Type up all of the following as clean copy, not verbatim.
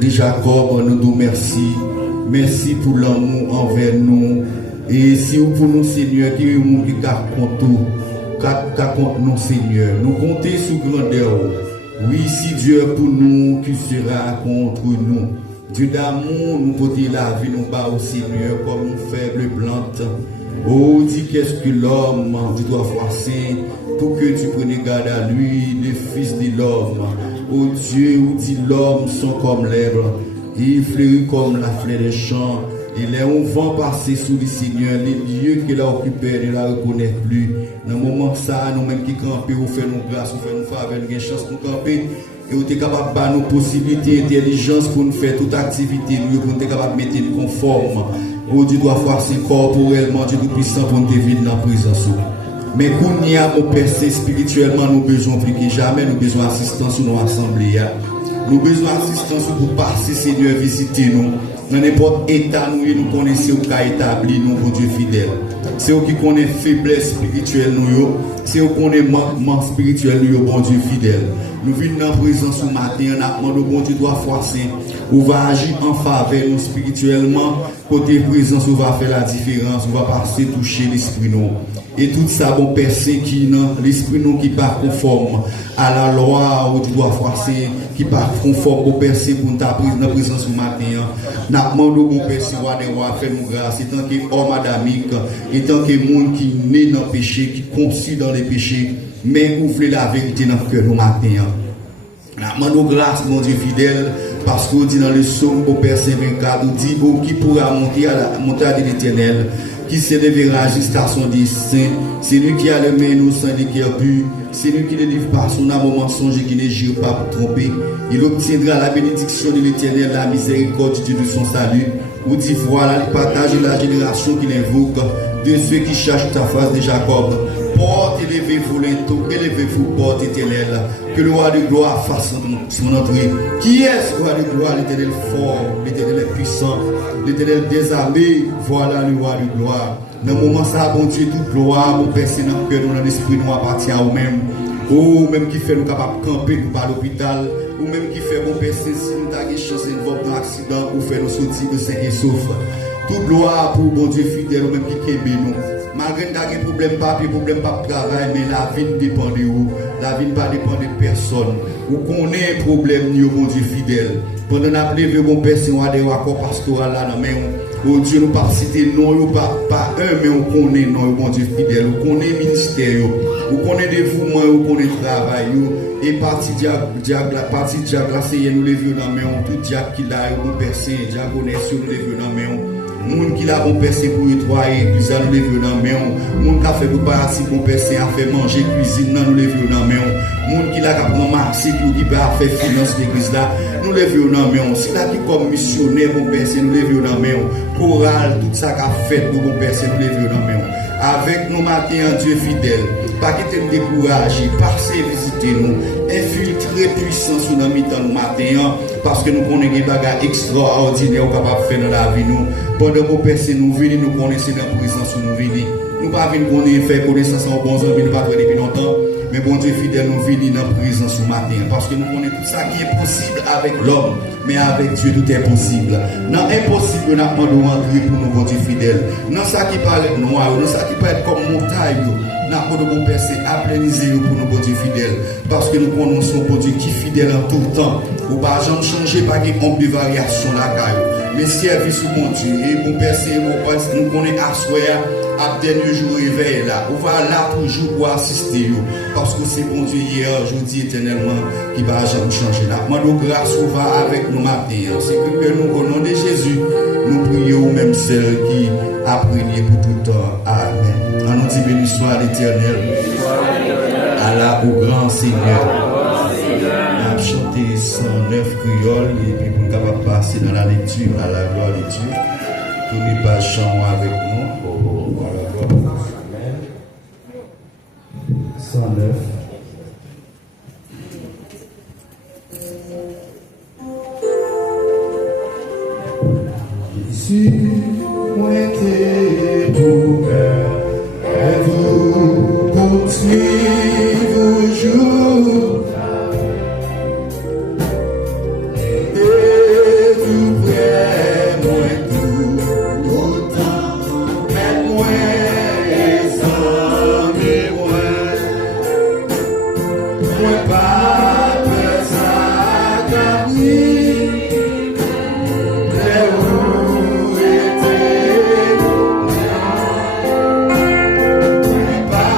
de Jacob, nous nous merci. Merci pour l'amour envers nous. Et si vous pour nous, Seigneur, qui est nous qui compte nous, Seigneur. Nous comptons sur grandeur. Oui, si Dieu est pour nous, qui sera contre nous? Dieu d'amour, nous portons la vie, nous bas au Seigneur, comme une faible plante. Oh, dis qu'est-ce que l'homme, tu dois forcer pour que tu prennes garde à lui, le fils de l'homme. Oh Dieu, où dit l'homme sont comme l'herbe, il fleurit comme la fleur des champs. Et les vent passer sous le Seigneur, les lieux qu'il a occupés, ne la reconnaît plus. Dans le moment ça, nous-mêmes qui campons, nous faisons grâce, nous faisons faveur, nous avons chance de camper. Et nous sommes capables de nos possibilités, intelligence pour nous faire toute activité, nous sommes capables de mettre nous conforme. Oh Dieu doit voir ses corporellement, Dieu tout puissant pour nous deviner dans la présence. Mais quand nous avons percé spirituellement, nous avons besoin plus que jamais, nous avons besoin d'assistance dans nos assemblées. Nous avons besoin d'assistance pour passer, Seigneur, visiter nous. Dans n'importe quel état, nous connaissons qui a établi nous, pour Dieu fidèle. C'est eux qui connaissent faiblesse spirituelle, c'est eux qui connaissent manquement spirituel, nous, bon Dieu fidèle. Nous venons dans la présence ce matin, on a demandé au bon Dieu trois fois saint, on va agir en faveur nous spirituellement, côté présence, on va faire la différence, on va passer toucher l'esprit nous. Et tout ça, bon personne qui dans l'esprit nous qui pas conforme à la loi ou du droit français, qui pas conforme aux personnes pour nous prise dans la présence ce matin. Nous demandons au bon personne de faire nous grâce, étant que homme adamique, étant que monde qui naît dans le péché, qui conçu dans les péchés, mais ouvrez la vérité dans le cœur nous matin. Nous demandons grâce, mon Dieu fidèle, parce qu'on dit dans le psaume au Père 24, on dit qui pourra monter à l'éternel, qui s'élèvera jusqu'à son dessein. C'est lui qui a le main innocent et qui a pu. C'est lui qui ne livre pas son âme au mensonge et qui ne gire pas pour tromper. Il obtiendra la bénédiction de l'Éternel, la miséricorde du Dieu de son salut. Ou dit voilà, il partage la génération qu'il invoque, de ceux qui cherchent ta face de Jacob. Porte, élevez-vous l'into, élevez-vous, porte éternelle. Que le roi de gloire fasse son entrée. Qui est ce roi de gloire? L'Éternel fort, l'Éternel puissant, l'Éternel désarmé. Voilà le roi de gloire. Dans le moment ça, bon Dieu, toute gloire, mon Père, c'est dans le cœur, dans l'esprit, nous appartient à nous-mêmes. Oh, même qui fait nous capables de camper pour pas l'hôpital, ou même qui fait mon Père, si nous avons chance de voir un accident, ou faire nous sortir de sain et sauf. Toute gloire pour bon Dieu fidèle, ou même qui kébé nous. Malgré que nous avons des problèmes papier, problème pas de travail, mais la vie dépend de vous. La vie ne pas dépend de personne. Ou qu'on ait un problème, ni au bon Dieu fidèle. Pendant que nous avons levé mon Père, si on a des accords pastoraux là, mais oh Dieu, nous pas citer non, pas un, mais on connaît non, bon Dieu fidèle, on connaît ministère, on connaît dévouement, on connaît travail, et partie diable, c'est nous lever dans main, tout diable qui l'a, on percé, diagonesse, nous lever dans main. Moun qui l'a bon percé pour nettoyer, puis nous lever dans main. Moun qui a fait préparation bon percé, a fait manger, cuisine, nous lever dans main. Moun qui l'a prendre marché, qui peut faire finance l'église là, nous lever dans main. Si là qui comme missionnaire bon percé, nous lever dans main. Chorale, tout ça qu'a fait pour bon percé, nous lever dans main. Avec nous matin en Dieu fidèle, pas quitter nous décourager, passer visiter nous, infiltrer puissance sur nos mi-temps nous matin, parce que nous connaissons des bagages extraordinaires capables de faire dans la vie nous. Pendant que nos personnes nous viennent, nous connaissons dans la présence nous venons. Nous ne pas venir faire connaissance en bons amis, nous pas depuis longtemps. Mais bon Dieu fidèle, nous venons dans la présence ce matin. Parce que nous connaissons tout ça qui est possible avec l'homme. Mais avec Dieu, tout est possible. Non, impossible, nous avons demandé pour nous, bon Dieu fidèle. Non, ça qui paraît noir, non, ça qui paraît comme montagne, nous avons de bon Père, apléniser pour nous, bon Dieu fidèle. Parce que nous connaissons, bon Dieu, qui est fidèle en tout temps. Ou pas jamais changer, pas qu'il y ait de variation là, mais service au bon Dieu. Et bon Père, nous connaissons à soi, à dernier jour réveil là. On va là toujours pour assister. Parce que c'est bon Dieu hier, aujourd'hui, éternellement, qui va jamais changer là. Demandons grâce, on va avec nous matin. C'est que nous, au nom de Jésus, nous prions même celle qui a prié pour tout temps. Amen. On nous dit béni soit l'Éternel. Allah au grand Seigneur. On a chanté 109 crioles et puis pour nous capables de passer dans la lecture à la gloire de Dieu. Tous les pages chantent avec nous. Voilà. 109. Jésus, moi t'es ouvert, et vous continuez toujours. Et tout près, moi tout autant, mais moi sans moi pas besoin d'amis. Pas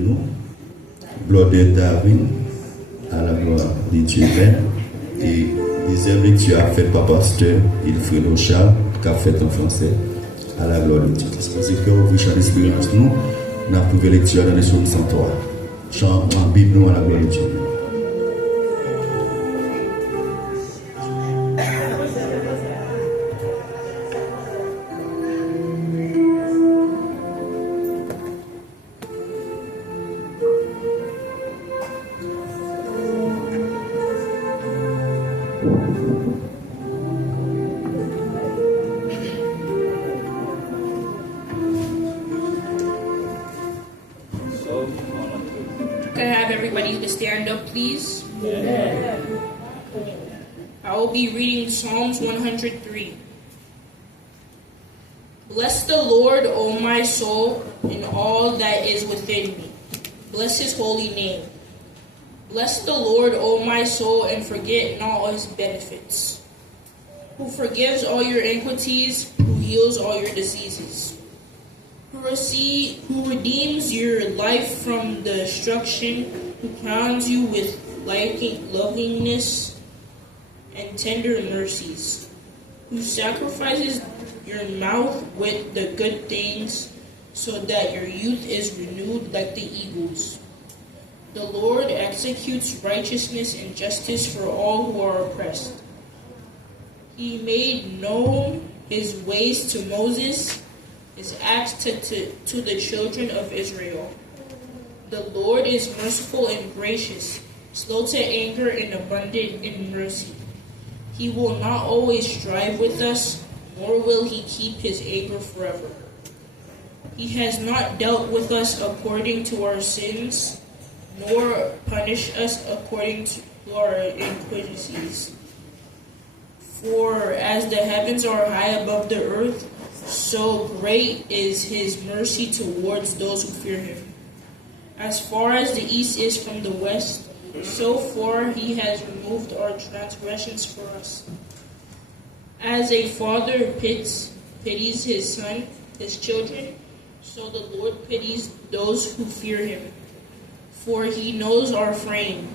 nous. Gloire de David, à la gloire de Dieu Père. Et deuxième lecture a fait par pasteur Ilfredo Charles, qu'a fait en français, à la gloire de Dieu. C'est que vous chantez l'espérance, nous, on a trouvé lecture dans les psaumes 103. Chant en Bible, nous, à la gloire de Dieu. Can I have everybody to stand up, please? I will be reading Psalms 103. Bless the Lord, O my soul, and all that is within me. Bless his holy name. Bless the Lord, O my soul, and forget not all his benefits. Who forgives all your iniquities, who heals all your diseases. Who redeems your life from destruction, who crowns you with lovingness and tender mercies, who sacrifices your mouth with the good things, so that your youth is renewed like the eagles. The Lord executes righteousness and justice for all who are oppressed. He made known his ways to Moses, his acts to the children of Israel. The Lord is merciful and gracious, slow to anger and abundant in mercy. He will not always strive with us, nor will he keep his anger forever. He has not dealt with us according to our sins, nor punished us according to our iniquities. For as the heavens are high above the earth, so great is his mercy towards those who fear him. As far as the east is from the west, so far he has removed our transgressions for us. As a father pities his son, his children, so the Lord pities those who fear him. For he knows our frame.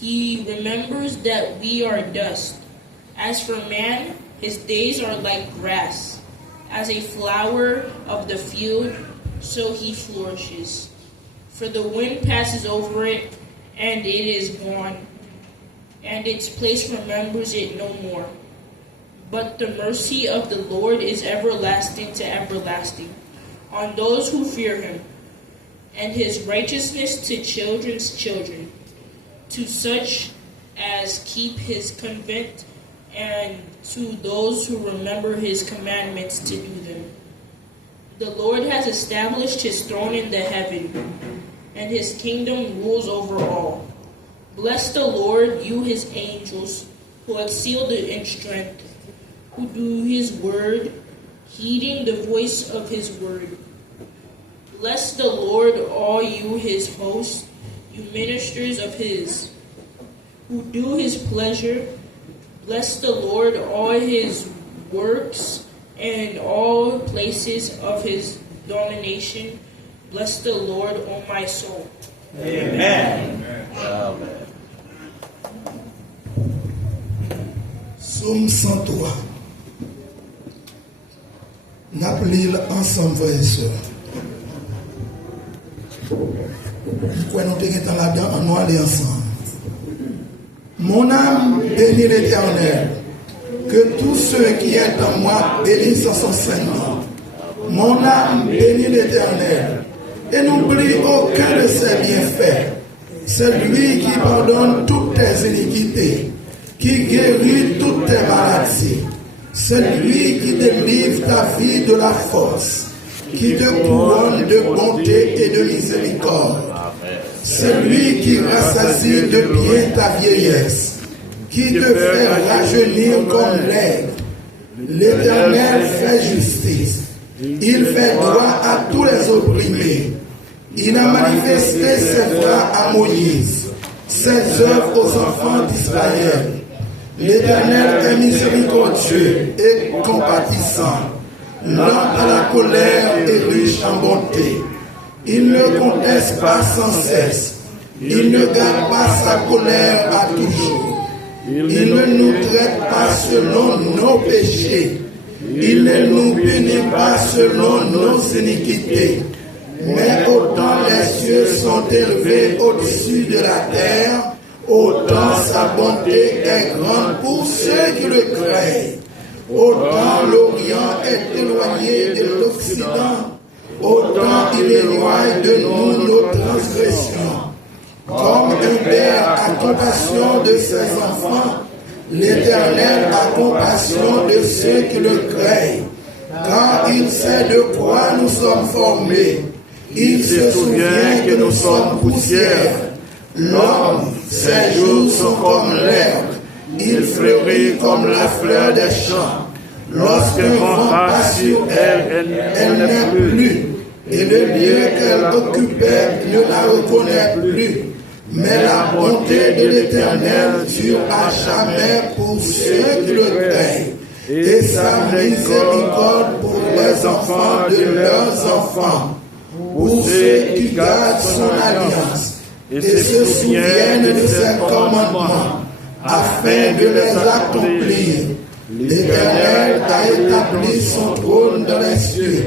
He remembers that we are dust. As for man, his days are like grass. As a flower of the field, so he flourishes. For the wind passes over it, and it is gone, and its place remembers it no more. But the mercy of the Lord is everlasting to everlasting, on those who fear him, and his righteousness to children's children, to such as keep his covenant, and to those who remember his commandments to do them. The Lord has established his throne in the heaven, and his kingdom rules over all. Bless the Lord, you his angels, who excel in strength, who do his word, heeding the voice of his word. Bless the Lord, all you his hosts, you ministers of his, who do his pleasure. Bless the Lord, all his works, and all places of his domination. Bless the Lord, O my soul. Amen. Amen. Psaume 103. N'appelez ensemble, frères et sœurs. Nous sommes là-dedans, on nous aller ensemble. Mon âme bénit l'Éternel. Que tous ceux qui est en moi bénissent son Seigneur. Mon âme bénit l'Éternel. Et n'oublie aucun de ses bienfaits. C'est lui qui pardonne toutes tes iniquités, qui guérit toutes tes maladies. C'est lui qui délivre ta vie de la force, qui te couronne de bonté et de miséricorde. C'est lui qui rassasie de bien ta vieillesse, qui te fait rajeunir comme l'aigle. L'Éternel fait justice. Il fait droit à tous les opprimés. Il a manifesté ses voies à Moïse, ses œuvres aux enfants d'Israël. L'Éternel est miséricordieux et compatissant, lent à la colère et riche en bonté. Il ne conteste pas sans cesse. Il ne garde pas sa colère à toujours. Il ne nous traite pas selon nos péchés. Il ne nous punit pas selon nos iniquités. Mais autant les cieux sont élevés au-dessus de la terre, autant sa bonté est grande pour ceux qui le craignent. Autant l'Orient est éloigné de l'Occident, autant il éloigne de nous nos transgressions. Comme un père a compassion de ses enfants, l'Éternel a compassion de ceux qui le craignent. Car il sait de quoi nous sommes formés. Il se souvient que nous sommes poussière. L'homme, ses jours sont comme l'herbe. Il fleurit comme la fleur des champs. Lorsqu'un vent passe sur elle, elle n'est plus. Et le lieu qu'elle occupait ne la reconnaît plus. Mais la bonté de l'Éternel dure à jamais pour ceux qui le craignent. Et sa miséricorde pour les enfants de leurs enfants. Pour ceux qui gardent son alliance et se souviennent de ses commandements, afin de les accomplir. L'Éternel a établi son trône dans les cieux,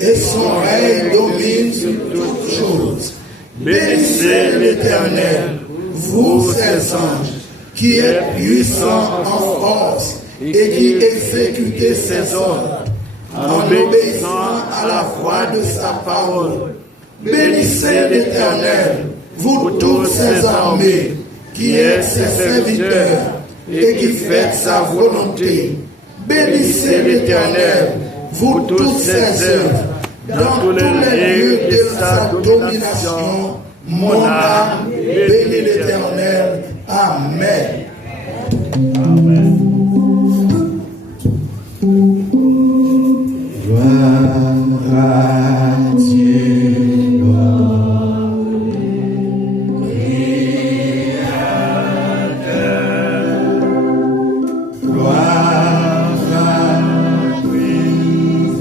et son règne domine sur toutes choses. Bénissez l'Éternel, vous ses anges, qui est puissant en force, et qui exécutez ses ordres, en obéissant à la voix de sa parole. Bénissez l'Éternel, vous toutes ses armées, qui êtes ses serviteurs, et qui faites sa volonté. Bénissez l'Éternel, vous toutes ses œuvres, dans tous les lieux de sa domination. Mon âme bénit l'Éternel. Amen. Gloire à Dieu, gloire à Christ,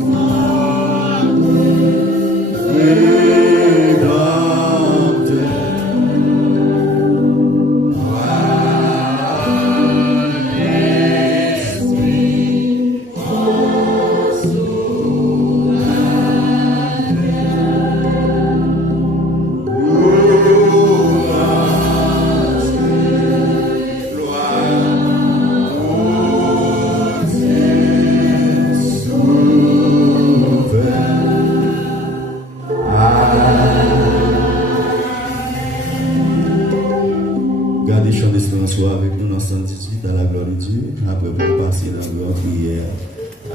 Gardez chant d'espérance avec nous dans 118 à la gloire de Dieu. Après, pour passer dans la prière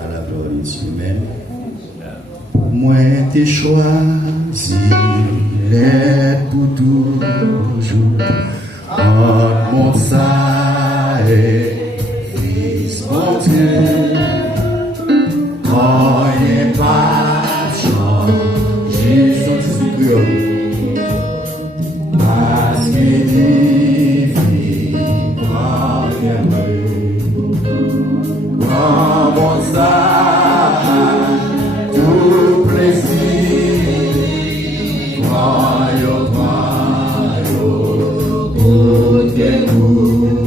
à la gloire de Dieu même. Moi, t'ai choisi l'aide pour toujours. En mon sacrifice, mon Dieu. Croyez pas, Jésus-Christ. Parce qu'il dit, dans mon sac, tout plaisir, croyons, pour tes coups.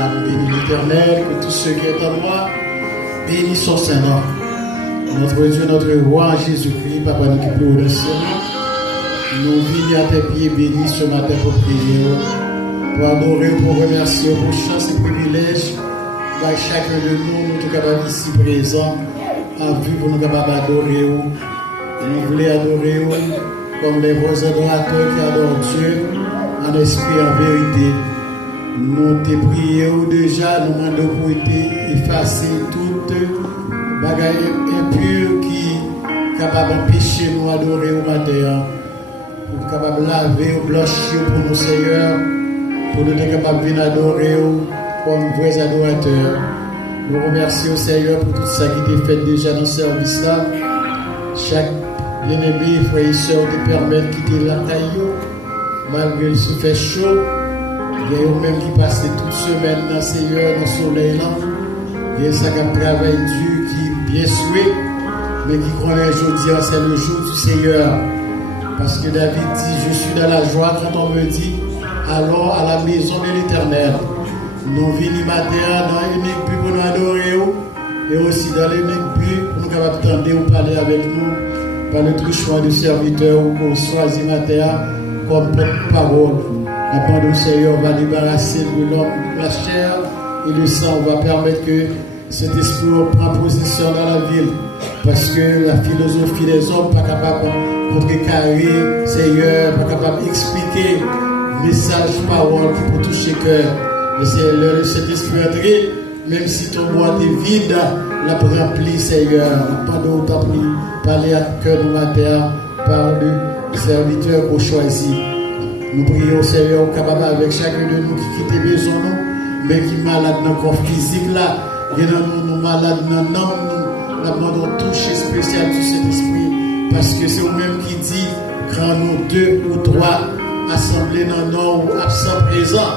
la béni l'Éternel, que tout ce qui est en moi bénisse son Saint-Nom. Notre Dieu, notre roi Jésus-Christ, Papa, nous qui pleurons dans le ciel, nous venons à tes pieds bénis ce matin pour prier, pour adorer, pour remercier, pour chance et privilège. Par chacun de nous, nous sommes capables ici présents, à vue pour nous capables d'adorer. Nous voulons adorer comme les vrais adorateurs qui adorent Dieu en esprit et en vérité. Nous te prions déjà, nous demandons pour effacer toute bagaille impure qui est capable d'empêcher nous adorer au matin. Pour capable de laver, blanchir pour nos seigneurs, pour nous être capables de venir adorer comme vrais adorateurs. Nous remercions au Seigneur pour tout ça qui est fait déjà dans ce service-là. Chaque bien-aimé, frère et soeur, te permettent de quitter la caillou, malgré qu'il fait chaud. Il y a eux-mêmes qui passent toute semaine dans le Seigneur, dans le soleil-là. Il y a ça qui travaille dur, qui bien souhaité, mais qui connaît aujourd'hui, c'est le jour du Seigneur. Parce que David dit, je suis dans la joie quand on me dit, allons à la maison de l'Éternel. Nous venons matin dans l'unique but pour nous adorer, et aussi dans l'unique but pour nous capables d'entendre ou parler avec nous, par le truchement du serviteur ou qu'on choisit matin comme porte-parole. Après le Seigneur va débarrasser de l'homme, la chair et le sang. On va permettre que cet esprit prenne position dans la ville. Parce que la philosophie des hommes n'est pas capable de contrecarrer, Seigneur, pas capable d'expliquer le message, parole qui peut toucher le cœur. Mais c'est l'heure de cet esprit entrer, même si ton boîte est vide, la rempli, Seigneur. Pendant que tu as pris, parler à cœur de matin par le serviteur qu'on choisit. Nous prions, Seigneur, capable avec chacun de nous qui quitte les maisons, mais qui est malade dans le corps physique là, et nous malades dans l'âme, nous demandons touche spéciale sur cet esprit, parce que c'est vous-même qui dit, quand nous deux ou trois assemblés dans le nom ou absents présents,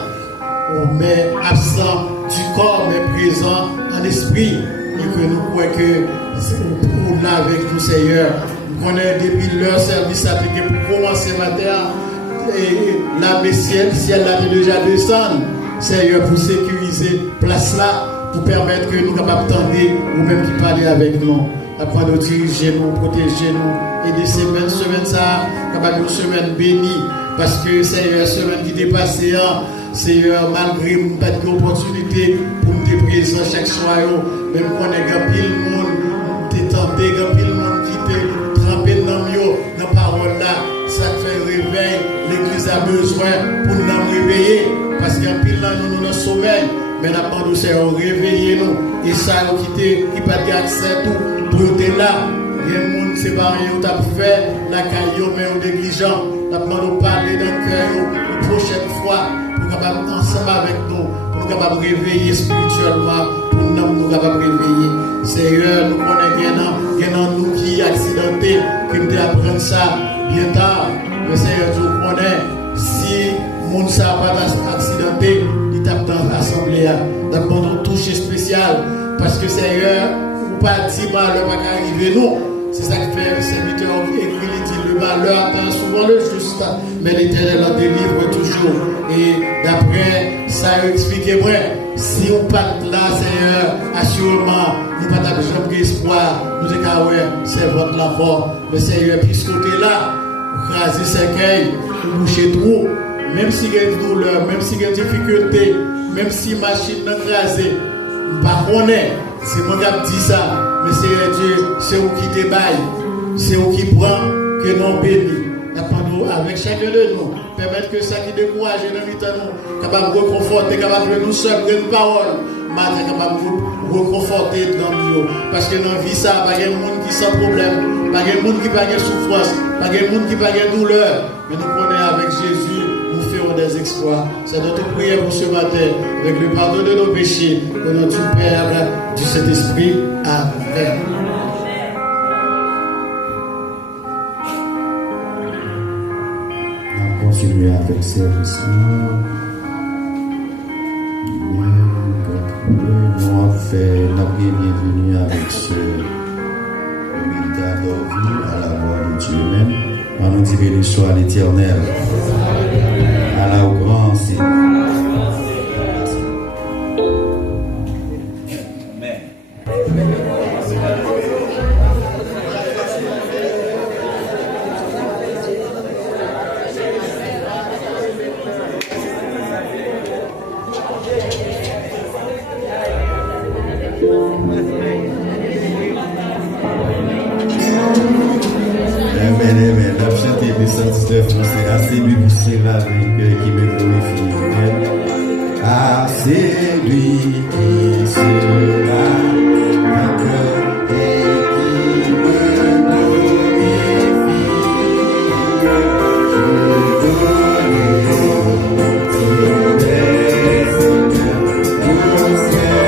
on met absent du corps, mais présent en esprit, et que nous croyons que c'est pour là avec nous, Seigneur. Nous connaissons depuis leur service appliqué pour commencer matin. Et la ciel là déjà descendre, Seigneur, pour sécuriser place là, pour permettre que nous capables d'entendre ou même qui parler avec nous. Après nous diriger nous, protéger nous, et des semaines ça, capable une semaine bénie, parce que Seigneur, semaine qui dépasse, Seigneur, malgré nous pas d'opportunité pour nous être présents chaque soir, même qu'on est grand pile monde, t'es tenté, grand pile monde qui te trempé dans la parole là. Ça fait réveil, l'église a besoin pour nous réveiller, parce qu'un pile là, nous dans le sommeil, mais la part de Seigneur, réveiller nous, et ça, qui pas accès tout, pour être là, les gens séparés, on a fait la caillou, mais on négligent, la part de parler dans le cœur, la prochaine fois, pour capable ensemble avec nous, pour capable réveiller spirituellement, pour nous capable réveiller. Seigneur, nous connaissons qu'il y a nous qui accidentés, qui nous apprennent ça. Bien tard, le Seigneur nous connaît. Si le monde n'a pas accidenté, il tape dans l'assemblée. D'abord, nous touche spécial. Parce que Seigneur, vous pas dit malheur va arriver, non. C'est ça que fait le serviteur écrit, il dit le malheur attend souvent le juste, mais l'Éternel en délivre toujours. Et d'après ça, expliquez moi, si on part là, Seigneur, assurément, nous pas besoin d'espoir, nous disons c'est votre la mort. Le Seigneur, puisque tu es là, raser ses cueils, boucher trop, même s'il y a une douleur, même s'il y a une difficulté, même si la machine n'est pas crasée, pas connaît, c'est moi qui dis ça. Mais c'est Dieu, c'est vous qui débaille, c'est vous qui prend, que nous bénissons. Nous, avec chacun de nous, permettre que ça qui décourage dans le temps, capable de reconforter, capable de nous seuls, une parole, capable de reconforter dans nous. Parce que dans la vie, ça, pas de monde qui sans problème, pas de monde qui n'a pas de souffrance, pas de monde qui n'a pas de douleur. Mais nous connaissons avec Jésus, nous ferons des exploits. C'est notre prière pour ce matin, avec le pardon de nos péchés, au nom du Père, du Saint-Esprit. Amen. Continuer avec service. Nous avons fait la bienvenue avec ce militant d'orgue à la voix de Dieu même. On nous dit béni soit l'Éternel. À la grand Seigneur. Amen, amen. La chanter des satisfaits français. Assez lui pour cela qui me glorifie. Assez lui qui sera vainqueur et qui me glorifie. Je donnerai pour cela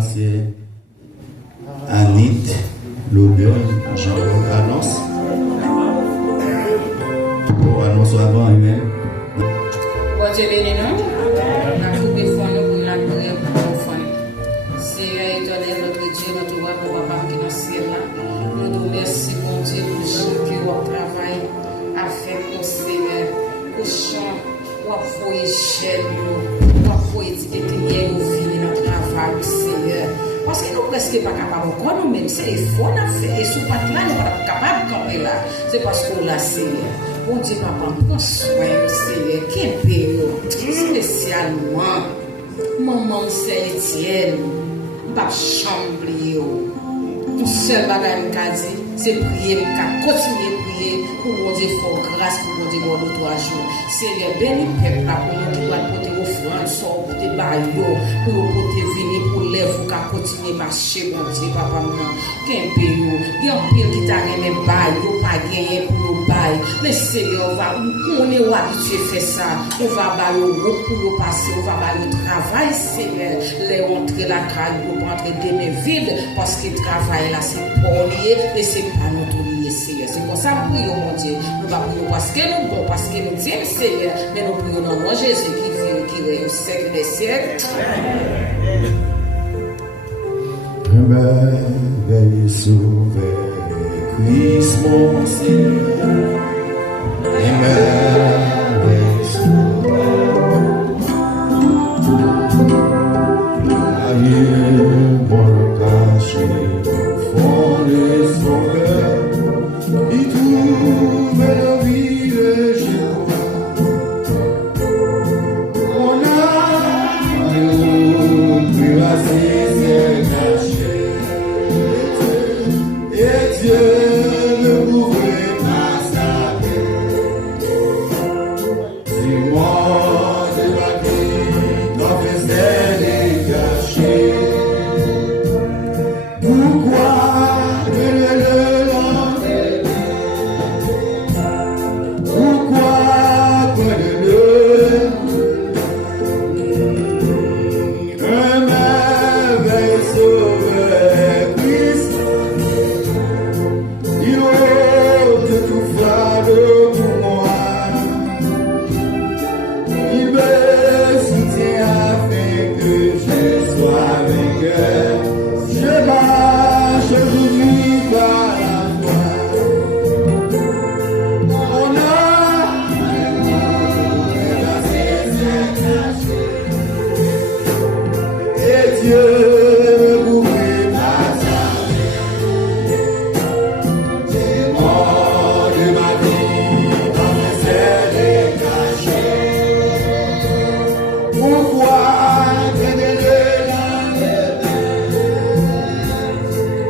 c'est Anit Lobel, annonce. Pour annonce avant, amen. Bon Dieu béni nous, la coupe de foi nous pour la prière pour nos enfants. Seigneur éternel, notre Dieu, notre roi, pour papa qui est dans le ciel là. Nous nous remercions, mon Dieu, pour chaque qui travaille avec nous, Seigneur. Pour chaque ou appuyer chaîne, ou appuyer des clients ou venir dans le travail, Seigneur. Parce que nous presque pas capables encore nous-mêmes, c'est les fonds à faire. Et sous pat là, nous ne sommes pas capables de camper là. C'est parce qu'on l'a, Seigneur. Bon Dieu, papa, prends soin, Seigneur, qui est spécialement, maman, c'est Etienne, pas chambre, tout seul bagage qu'a dit, c'est prier, continuer à prier, pour mon Dieu, faut grâce, pour mon Dieu, pour nous 3 jours. Seigneur, béni peuple là, pour nous qui doit porter offrande, sort pour tes baillots, pour nous porter venir, pour lèvres, pour continuer à marcher, mon Dieu, papa, maman, qu'un pays, il y a un pile qui t'a gagné bail, pas gagné pour nous bail, mais Seigneur, on est habitué à faire ça, on va bailler au groupe pour nous passer, on va bailler au travail, Seigneur, les rentrer la caille, pour rentrer des mains vides, parce que le travail là, c'est pour lier, et c'est pas notre lié, Seigneur. C'est pour ça que nous prions, mon Dieu. Nous ne prions pas parce que nous bon, parce que nous aimons, Seigneur, mais nous prions dans le nom de Jésus qui est au siècle des siècles. Merveille sauveur, Christ mon Seigneur. Merveille sauveur. Aïe, mon caché au fond de son cœur, il trouve la vie de Jéhovah. On a plus assez caché, et Dieu ne pouvait pas savoir. Si moi de ma vie confessais les cachés, pourquoi me le lancer? Pourquoi me le un merveille sauveur Christ, il ôte tout fardeau pour moi, il me soutient afin que je sois vainqueur, je marche aujourd'hui par la foi. On a et Dieu ne pouvait pas savoir. C'est mort de ma vie, confessais les cachets. Pourquoi traîner dans les mains?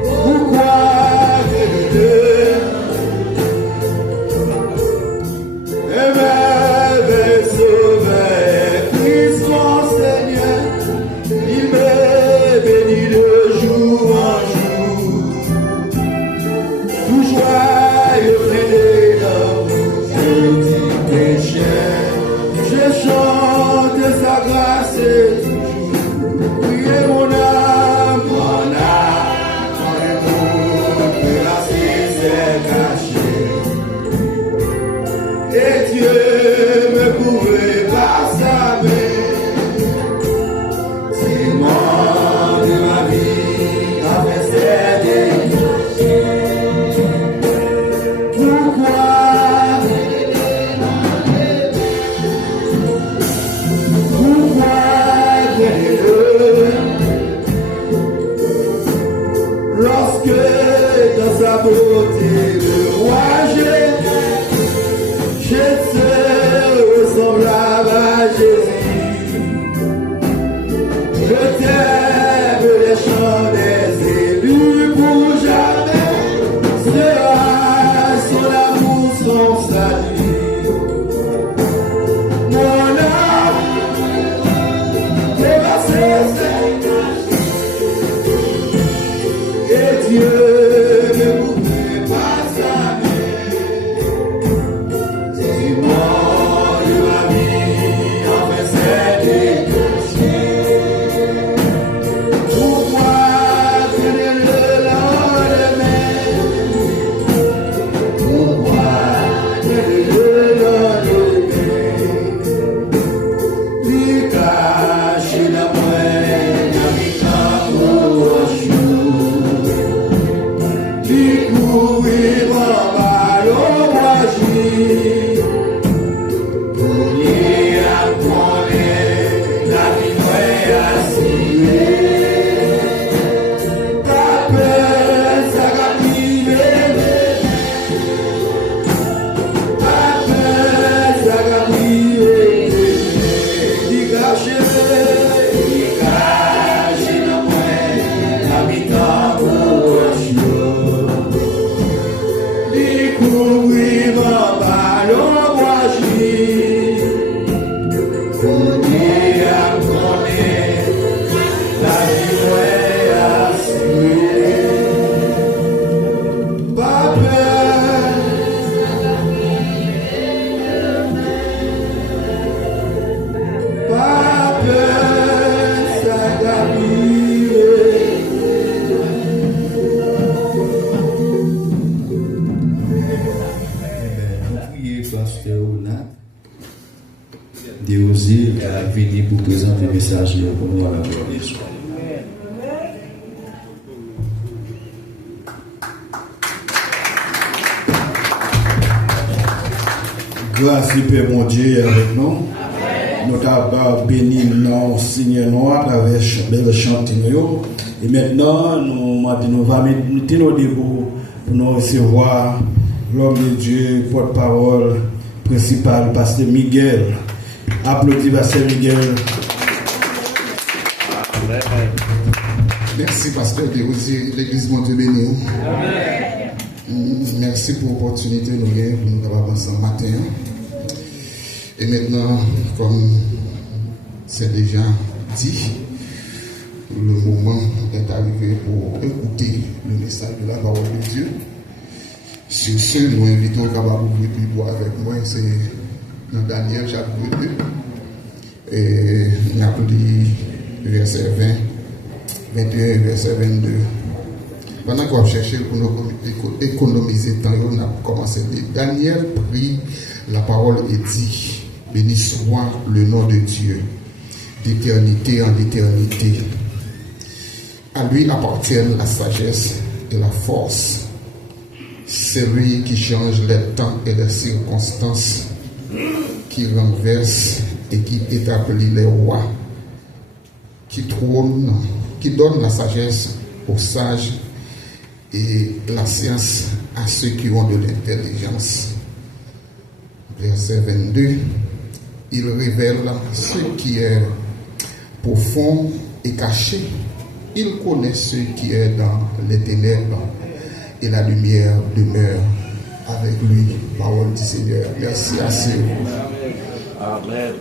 Pourquoi traîner un merveille sauveur, Christ mon Seigneur, il me bénit de jour en jour. Tout joyeux près l'amour, je dis péché, je chante sa grâce toujours. Priez mon âme, mon grâce s'est cachée. Et Dieu me pouvait pas savoir. Si moi de ma vie avait cédé, pourquoi Pourquoi caché la moelle, habitant au chou. Découvrir mon baillot agir. Pour y apprendre la vie noire assis. Pas peur, ça va priver. Pas peur, ça va priver. Dégagez la moelle, habitant au chou. Découvrir mon ballon agir. Pour y apprendre la vie noire assis. Pas peur. Pas peur, ça va arriver. Nous prions pasteur Nat d'oser venir pour présenter le message pour nous à la gloire. Grâce du Père mon Dieu avec nous. Nous avons béni nos Seigneur noir avec belle chantier. Et maintenant, nous allons mettre nos debout pour nous recevoir l'homme de Dieu, porte-parole principal, pasteur Miguel. Applaudissez pasteur Miguel. Merci, pasteur Déosier, l'église mon Dieu béni. Merci pour l'opportunité nous avons pour nous avoir ensemble matin. Et maintenant, comme c'est déjà dit, le moment est arrivé pour écouter le message de la parole de Dieu. Sur ce, nous invitons à ouvrir le bois avec moi, c'est dans Daniel chapitre 2. Et nous avons lu verset 20, 21 verset 22. Pendant qu'on cherchait pour nous économiser le temps, on a commencé à dire Daniel prit la parole et dit béni soit le nom de Dieu, d'éternité en éternité. À lui appartiennent la sagesse et la force. C'est lui qui change les temps et les circonstances, qui renverse et qui établit les rois, qui trône, qui donne la sagesse aux sages et la science à ceux qui ont de l'intelligence. Verset 22, il révèle ce qui est profond et caché. Il connaît ce qui est dans les ténèbres et la lumière demeure avec lui. Parole du Seigneur. Merci à vous. Amen.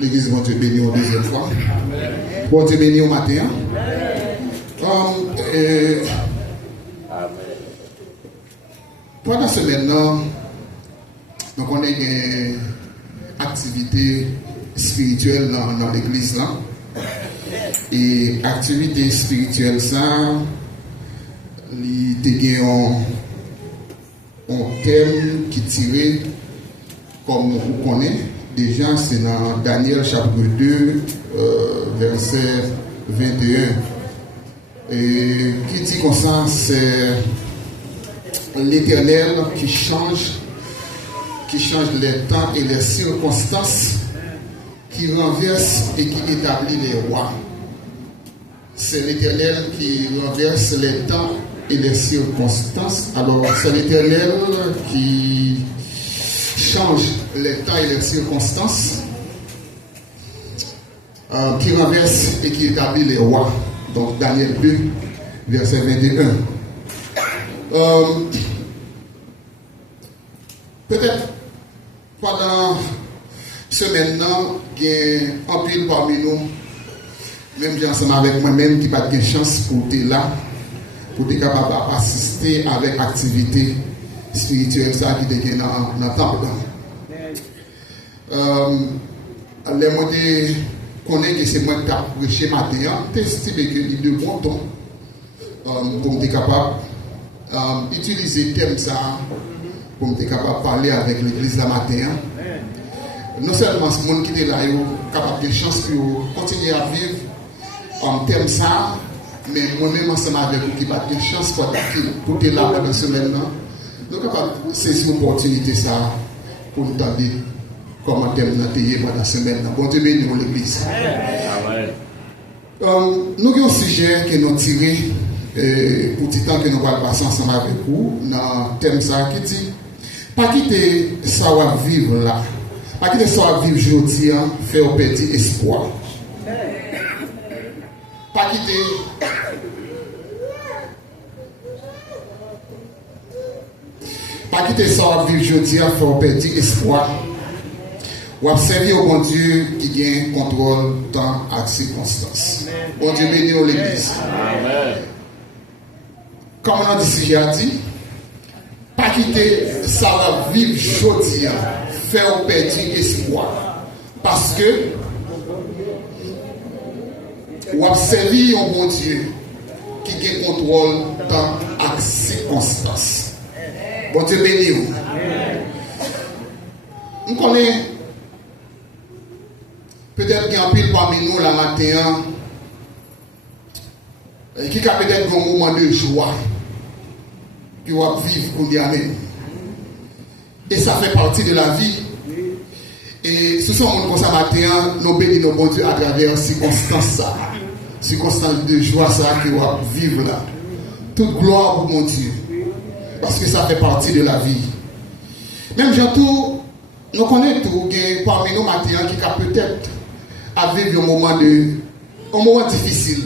L'église va te bénir une deuxième fois. Bon te bénir au matin. Pendant ce maintenant, donc on a une activité spirituelle dans l'église là. Et activité spirituelle ça, il y a un thème qui tiré comme vous connaissez. Déjà, c'est dans Daniel chapitre 2, verset 21. Et qui dit comme ça, c'est l'Éternel qui change les temps et les circonstances, qui renverse et qui établit les rois. C'est l'Éternel qui renverse les temps et les circonstances. Alors, c'est l'Éternel qui change les temps et les circonstances, qui renverse et qui établit les rois. Donc Daniel 2, verset 21. Peut-être pendant ce maintenant, il y a un pile parmi nous, même j'ai ensemble avec moi-même, qui n'a pas de chance pour être là, pour être capable d'assister avec activité spirituelle ça qui est dans le temple. Les mots connaît que c'est moi qui ai prêché matin, t'estimes que il de bon temps pour être capable utiliser le thème ça pour être capable de parler avec l'église la matin. Non seulement ce monde qui est là, est capable de chance pour continuer à vivre en thème ça, mais moi-même ensemble avec vous qui va de chance pour être là pendant la semaine, nous sommes capables de saisir l'opportunité ça pour nous donner comment thème n'a été pendant la semaine. Bon Dieu béni l'église. Nous avons un sujet que nous tiré pour tout temps que nous allons passer ensemble avec vous dans le thème ça qui dit pas quitter ça va vivre là, pas quitter ça va vivre aujourd'hui, faire perdre espoir. Pas quitter ça va vivre aujourd'hui, faire perdre espoir. Ou observer au bon Dieu qui gagne contrôle temps et circonstances. Bon Dieu béni l'église. Amen. Comme on a dit, pas quitter ça va vivre aujourd'hui, faire perdre espoir. Parce que ou observer au bon Dieu qui gagne contrôle temps et circonstances. Bon Dieu béni. On connaît peut-être qu'il y a un pile parmi nous la matin qui a peut-être un moment de joie qui va vivre pour y aller. Et ça fait partie de la vie. Et ce sont comme ça matin, nous bénissons nos bon Dieu à travers circonstances de joie ça qui va vivre là. Toute gloire pour mon Dieu. Parce que ça fait partie de la vie. Même j'entends, nous connaissons tout parmi nous matin qui a peut-être à vivre un moment difficile,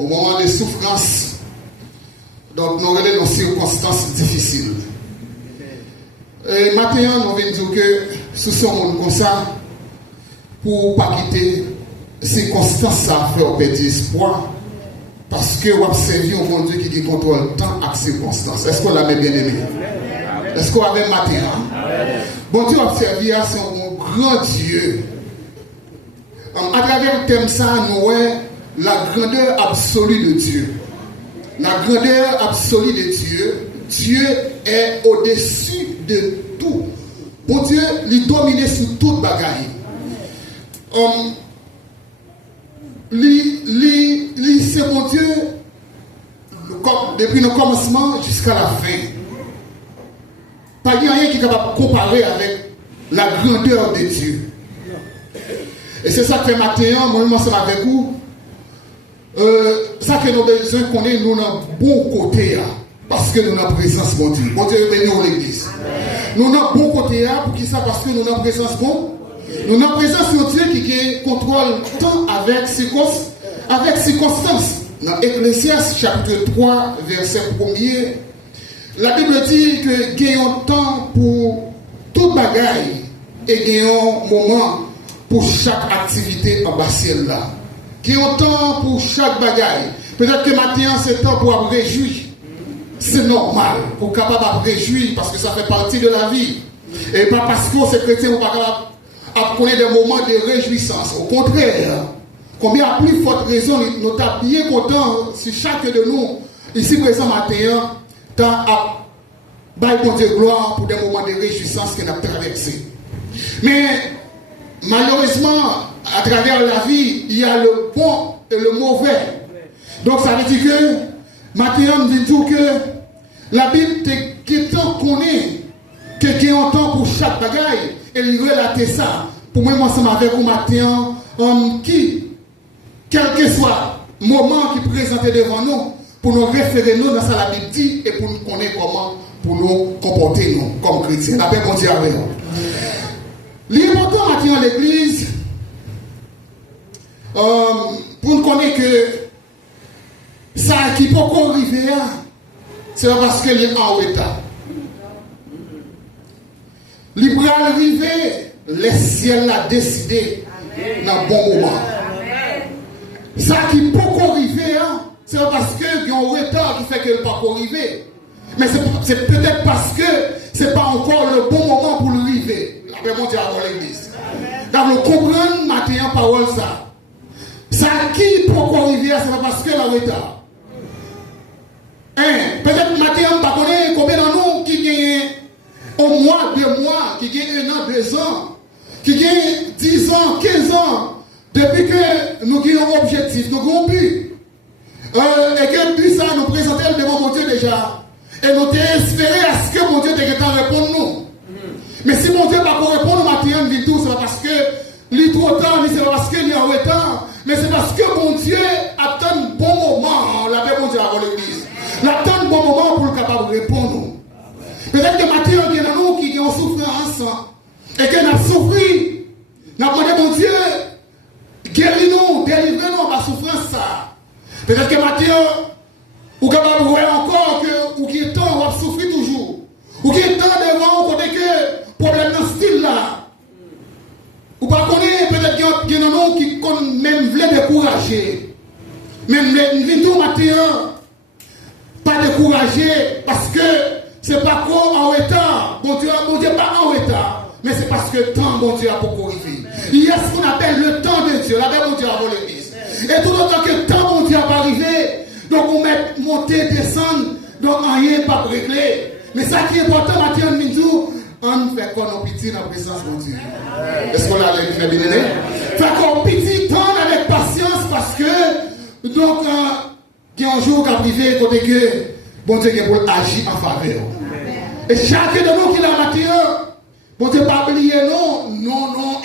un moment de souffrance. Donc, nous regardons nos circonstances difficiles. Et maintenant, nous venons dire que ce sont des gens comme ça, pour ne pas quitter ces circonstances, ça fait perdre espoir. Parce que vous observez un bon Dieu qui contrôle le temps et les circonstances. Est-ce qu'on l'avait bien aimé? Est-ce qu'on avait maintenant? Bon Dieu observe, c'est un grand Dieu. À travers le thème ça, nous voyons la grandeur absolue de Dieu. La grandeur absolue de Dieu. Dieu est au-dessus de tout. Bon Dieu, il domine sur toute bagaille. C'est mon Dieu depuis le commencement jusqu'à la fin. Pas de rien qui est capable de comparer avec la grandeur de Dieu. Et c'est ça que fait matin, moi-même ensemble avec vous. Ça que nous avons besoin de connaître, nous avons bon côté là, parce que nous avons présence bon Dieu. Bon Dieu est béni à l'église. Nous avons bon côté là, pour qui ça? Parce que nous avons présence bon. Nous avons présence de Dieu qui contrôle temps avec circonstances. Dans Ecclésiaste chapitre 3, verset 1er, la Bible dit que gagnons temps pour toute bagaille et gagnons moment pour chaque activité en bas ciel là. Gagnons temps pour chaque bagaille. Peut-être que maintenant c'est temps pour vous réjouir. C'est normal pour capable de réjouir parce que ça fait partie de la vie. Et pas parce que c'est chrétien ou pas capable à connaître des moments de réjouissance. Au contraire, combien à plus forte raison, nous sommes bien contents si chacun de nous, ici présent matin, a bail Dieu gloire pour des moments de réjouissance qu'il a traversés. Mais malheureusement, à travers la vie, il y a le bon et le mauvais. Donc ça veut dire que matin, nous disons que la Bible qui connaît qu'il y a un temps pour chaque bagaille. Et il relate ça. Pour moi, ensemble avec vous matin, qui, quel que soit le moment qui présente devant nous, pour nous référer nous dans ce que la Bible dit et pour nous connaître comment pour nous comporter nous comme chrétiens. La paix continue avec nous. L'important matin à l'église, pour nous connaître que ça qui peut arriver, c'est parce qu'il est en retard. Il va arriver, le ciel l'a décidé dans le bon moment. Ça qui peut arriver, c'est parce qu'il y a un retard qui fait qu'il ne peut pas arriver. Mais c'est peut-être parce que ce n'est pas encore le bon moment pour l'arriver. La paix mondiale dans l'église. Donc, nous comprenons maintenant parole ça. Ça qui peut arriver, c'est parce que le retard. Peut-être maintenant, qui gagne 1 an, 2 ans, qui gagne 10 ans, 15 ans, depuis que nous avons un objectif, nous avons un but, et que puis ça nous présentait devant mon Dieu déjà, et nous avons espéré à ce que mon Dieu réponde nous. Mais si mon Dieu ne va pas répondre au matin, c'est pas parce que il est trop tard, c'est pas parce qu'il est en retard, mais c'est parce que mon Dieu attend un bon moment, la paix mon Dieu avant l'église. Il attend un bon moment pour être capable de répondre. Peut-être que matin, il y a nous qui ont souffrance et qui ont souffert. Nous avons demandé mon Dieu, guéris-nous, délivrez-nous de la souffrance. Peut-être que matin, vous êtes capable de voir encore que, ou qui est temps, on va souffrir toujours. Ou qui est temps de voir, on connaît que problème dans ce style-là. Ou pas connaître, peut-être qu'il y en a qui même voulaient décourager. Même les tout matin, pas décourager parce que c'est pas quoi en retard. Bon Dieu pas en retard. Mais c'est parce que le temps, bon Dieu, a beaucoup arrivé. Il y a ce qu'on appelle le temps de Dieu. La paix, bon Dieu, avant l'église. Et tout autant que le temps, bon Dieu, a pas arrivé. Donc on met monter, descendre, donc rien pas réglé. Mais ça qui est important, Mathieu Mindou, on fait qu'on a petit dans la présence de Dieu. Est-ce qu'on a les bien aimé? Fait qu'on petit temps avec patience parce que, donc, il y a un jour qui a privé, côté que, bon Dieu, qui est pour agir en faveur. Et chacun de nous qui l'a matière, bon Dieu, pas oublier non,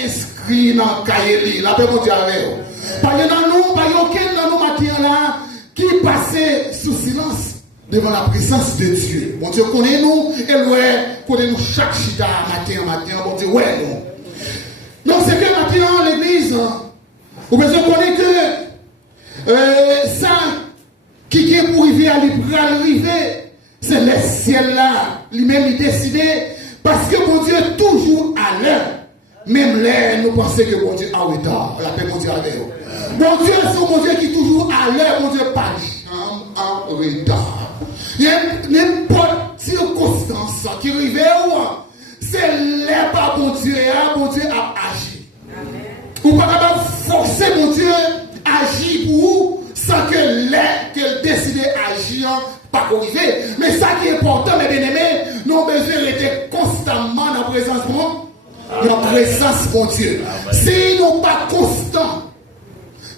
inscrit dans le cahier, la paix, bon Dieu, avec vous. Pas de nous, pas aucun dans nos matières là, qui passait sous silence devant la présence de Dieu. Bon Dieu, connaît-nous, et connaît-nous chaque chita, matin, bon Dieu, ouais, non. Donc, c'est que matin, l'église, vous besoin de connaître que ça, qui est pour arriver à l'arrivée, c'est le ciel là, lui-même, il décidé, parce que bon Dieu est toujours à l'heure. Même là, nous pensons que bon Dieu a retard. La paix, bon Dieu, avec vous. Bon Dieu, c'est mon Dieu qui est toujours à l'heure, mon Dieu, pas en retard. Il y a n'importe circonstance qui arrive, c'est là par bon Dieu a agi. Vous ne pouvez pas forcer mon Dieu à agir pour vous sans que qu'elle décide d'agir pas arriver. Mais ça qui est important, mes bien-aimés, nous avons besoin d'être constamment dans la présence de Dieu. Dans la présence de Dieu. Si nous ne sommes pas constants,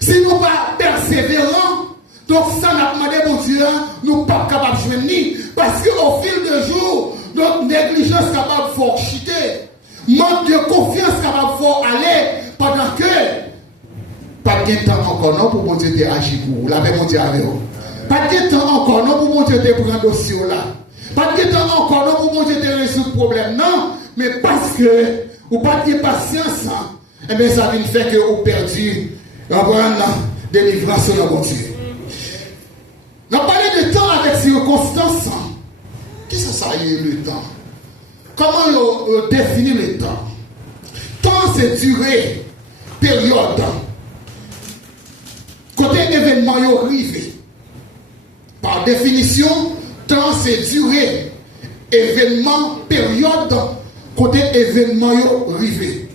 si nous ne sommes pas persévérants, donc ça n'a pas demandé mon Dieu, nous ne sommes pas capables de jouer. Parce qu'au fil des jours, notre négligence est capable de faire chuter. Manque de confiance est capable de faire aller pendant que pas de temps encore non pour mon Dieu d'agir pour vous. La paix mon Dieu avec vous. Pas de temps encore non pour mon Dieu de prendre dossier là. Pas de temps encore non pour mon Dieu de résoudre le problème. Non, mais parce que vous pas de patience, eh bien ça vient faire que vous perdu la délivrance de mon Dieu. On a parlé de temps avec circonstances. Qu'est-ce que ça y est le temps? Comment on définit le temps? Temps c'est durée, période. Côté événement arrivé. Par définition, temps c'est durée, événement, période, côté événement arrivé.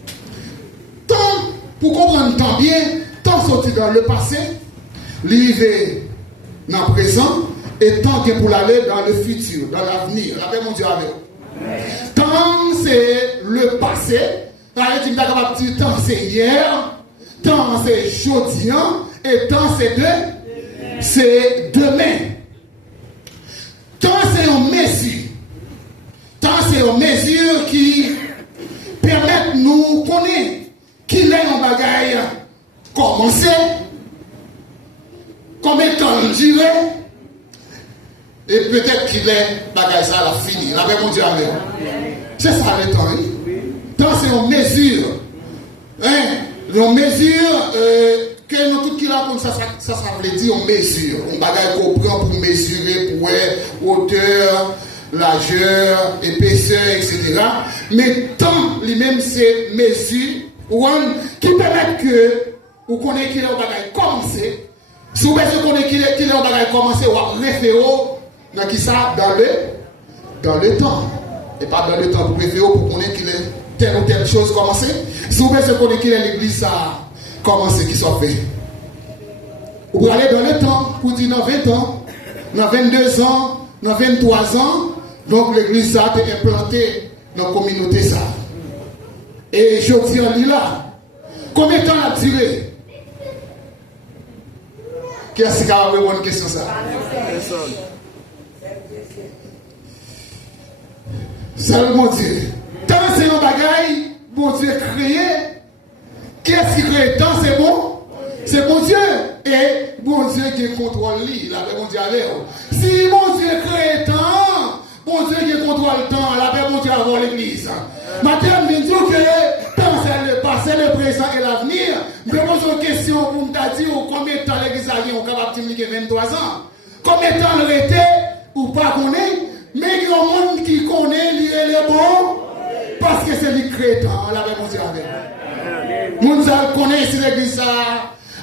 Temps, pour comprendre temps bien, temps sorti dans le passé, l'arrivée dans le présent, et temps qui est pour l'aller dans le futur, dans l'avenir. La paix mon Dieu avec vous. Temps c'est le passé. Temps c'est hier, temps c'est aujourd'hui, et temps c'est demain. Temps c'est une mesure. Temps c'est une mesure qui permet de nous connaître qu'il est en bagaille commencer, combien de temps durer, et peut-être qu'il est bagaille ça la fini. La paix mon Dieu avec vous. C'est ça le temps. Temps c'est une mesure. Une mesure que nous tout qui là comme ça veut dire on mesure. On bagaille qu'on prend pour mesurer pour hauteur, largeur, épaisseur, etc. Mais temps lui-même c'est mesure qui permet que vous connaissez qu'il est au bagaille commencer. Si vous connaissez qu'il est au bagaille commencer, vous référez dans qui ça dans le temps. Et pas dans le temps pour référer pour connaître qu'il est telle ou telle chose commencer. Si vous connaissez qu'il est l'église ça commencer qui soit fait. Vous pouvez aller dans le temps pour dire dans 20 ans, dans 22 ans, dans 23 ans, donc l'église ça a été implantée dans la communauté ça. Et je dis en là, combien de temps a duré? Qui est-ce qui a répondre à une question ça? Personne. C'est le bon Dieu. Tant c'est un bagaille, bon Dieu créé. Qui est-ce qui crée le temps? C'est bon? C'est bon Dieu. Et bon Dieu qui contrôle lui. La paix bon Dieu avec. Si bon Dieu crée le temps, bon Dieu qui contrôle le temps, la paix bon Dieu avant l'église. Maintenant, je dis que temps c'est le passé, le présent et l'avenir. Je pose une question pour me dire combien de temps l'église a eu, on est capable de dire 23 ans. Combien de temps elle était ou pas connaît, mais il y a un monde qui connaît, il est bon, parce que c'est lui qui crée le temps, la paix bon Dieu avec. Nous connaissons l'église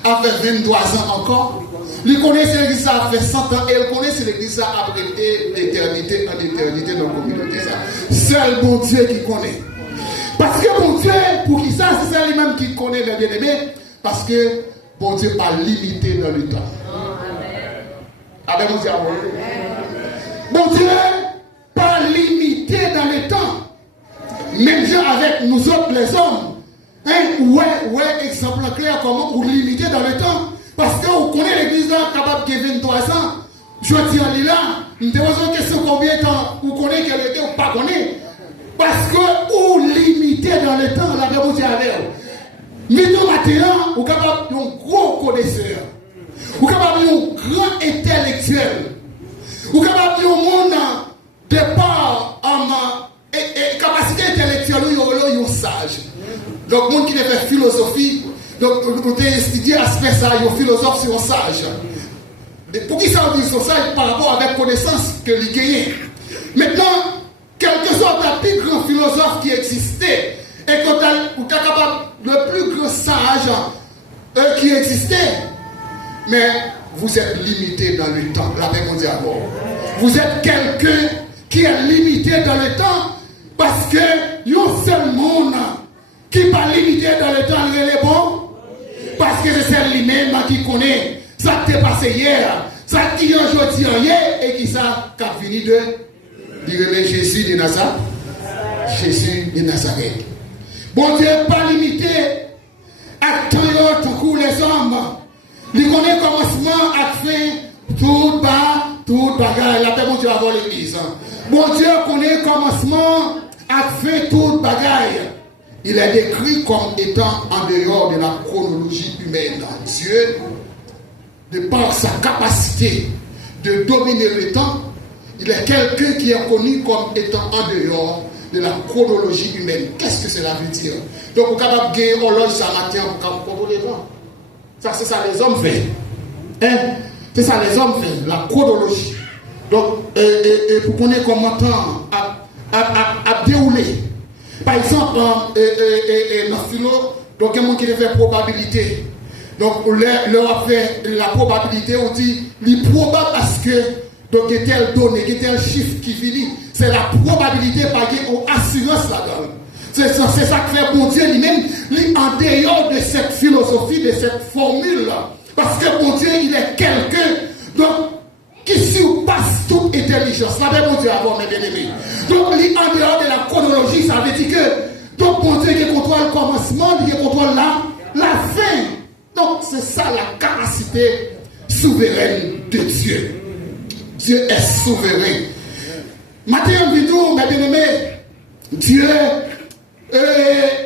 a fait 23 ans encore. Nous connaissons l'église a fait 100 ans. Et nous connaissons l'église après l'éternité en éternité dans la communauté. Seul bon Dieu qui connaît. Parce que bon Dieu, pour qui ça, c'est lui-même qui connaît, mes bien-aimés. Parce que bon Dieu n'est pas limité dans le temps. Amen. Bon Dieu, bon Dieu pas limité dans le temps. Même Dieu avec nous autres les hommes. Ouais, exemple clair, comment vous limitez dans le temps. Parce que vous connaissez l'église capable de 23 ans. Je dis en là, nous te posons une question combien de temps vous connaissez qu'elle était ou pas connaissez. Parce que vous limitez dans le temps, la paix vous dit avec vous. Mais nous maintenant, vous êtes capable d'un gros connaisseur. Vous êtes capable d'un grand intellectuel. Vous êtes capable d'un monde de par capacité intellectuelle, vous êtes sage. Donc, les gens qui fait philosophie, donc, vous avez étudié l'aspect ça, les philosophes sont sages. Pour qui ça, ils sont sages par rapport à la connaissance que les gagnent. Maintenant, quelque soit le plus grand philosophe qui existait, et que vous êtes capable, le plus grand sage qui existait, mais vous êtes limité dans le temps. La paix mondiale. Vous êtes quelqu'un qui est limité dans le temps, parce que il y a un seul monde qui n'est pas limité dans le temps, il est bon. Parce que c'est lui-même qui connaît ça qui t'est passé hier, ça qui est aujourd'hui hier, et qui ça qui a fini de dire Jésus de Nazareth. Jésus de Nazareth. Bon Dieu n'est pas limité à tant coup les hommes. Il connaît commencement à fin, tout bagaille. La paix, bon Dieu, avant l'église. Bon Dieu connaît commencement à fin, tout bagaille. Il est décrit comme étant en dehors de la chronologie humaine. Dieu, de par sa capacité de dominer le temps, il est quelqu'un qui est connu comme étant en dehors de la chronologie humaine. Qu'est-ce que cela veut dire? Donc, vous êtes capable de gagner horloge ça matin pour contrôler le temps. Ça, c'est ça les hommes font. C'est ça les hommes font, la chronologie. Donc, et pour connaître comment le temps a déroulé. Par exemple, dans le philo, donc il y a qui fait probabilité. Donc, leur fait la probabilité, on dit, il est probable parce que, donc, il y a telle donnée, il y a tel chiffre qui finit. C'est la probabilité par une assurance là-dedans. C'est ça que fait bon Dieu lui-même, en dehors de cette philosophie, de cette formule-là. Parce que bon Dieu, il est quelqu'un, donc, qui surpasse toute intelligence. La même bon Dieu avant, mes bien-aimés. Donc, en dehors de la chronologie, ça veut dire que, donc, bon Dieu, il contrôle le commencement, il contrôle la fin. Donc, c'est ça la capacité souveraine de Dieu. Dieu est souverain. Maintenant, vidéo, mes bien-aimés, Dieu,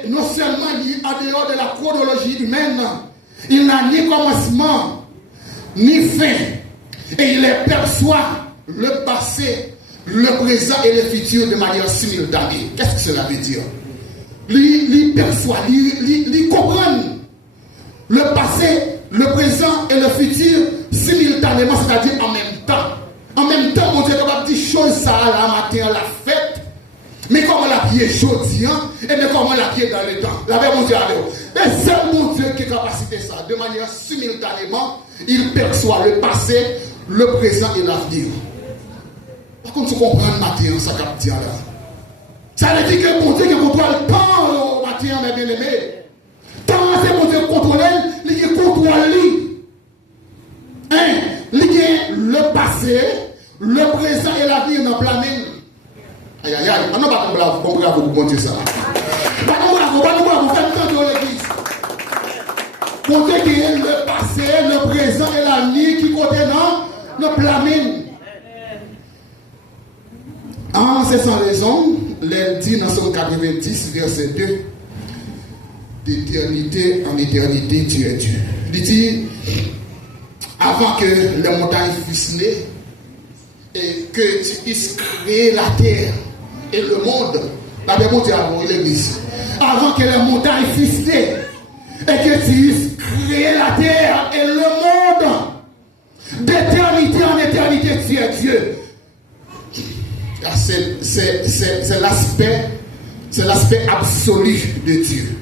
non seulement il est en dehors de la chronologie humaine, il n'a ni commencement, ni fin. Et il perçoit le passé, le présent et le futur de manière simultanée. Qu'est-ce que cela veut dire? Il perçoit, il comprend le passé, le présent et le futur simultanément, c'est-à-dire en même temps. En même temps, mon Dieu est capable de dire choses ça la matin, la fête. Mais comment la pied aujourd'hui, et mais comment la pied dans le temps. La même mon Dieu avec vous. Mais c'est mon Dieu qui a capacité ça. De manière simultanément, il perçoit le passé, le présent et l'avenir. Par contre, tu comprends le matin, ça capte là. Ça veut dire que mon Dieu qui contrôle le temps au matin, mes bien-aimés. Tant c'est mon Dieu qui contrôle, il contrôle lui. Le passé, le présent et l'avenir dans la planète. Aïe aïe aïe, on n'a pas compris à vous pour ça. Pas bravo, vous faites tant dans l'église. Pour Dieu qui est le passé, le présent et l'avenir qui contiennent le plamine. C'est sans raison, les dit dans Somme 90, verset 2, d'éternité en éternité, tu es Dieu. Il dit, avant que les montagnes fussent nées, et que tu puisses créer la terre et le monde, la Bible dit avant l'église, avant que les montagnes fussent nées, et que tu puisses créer la terre et le monde, d'éternité en éternité, tu es Dieu. C'est l'aspect absolu de Dieu.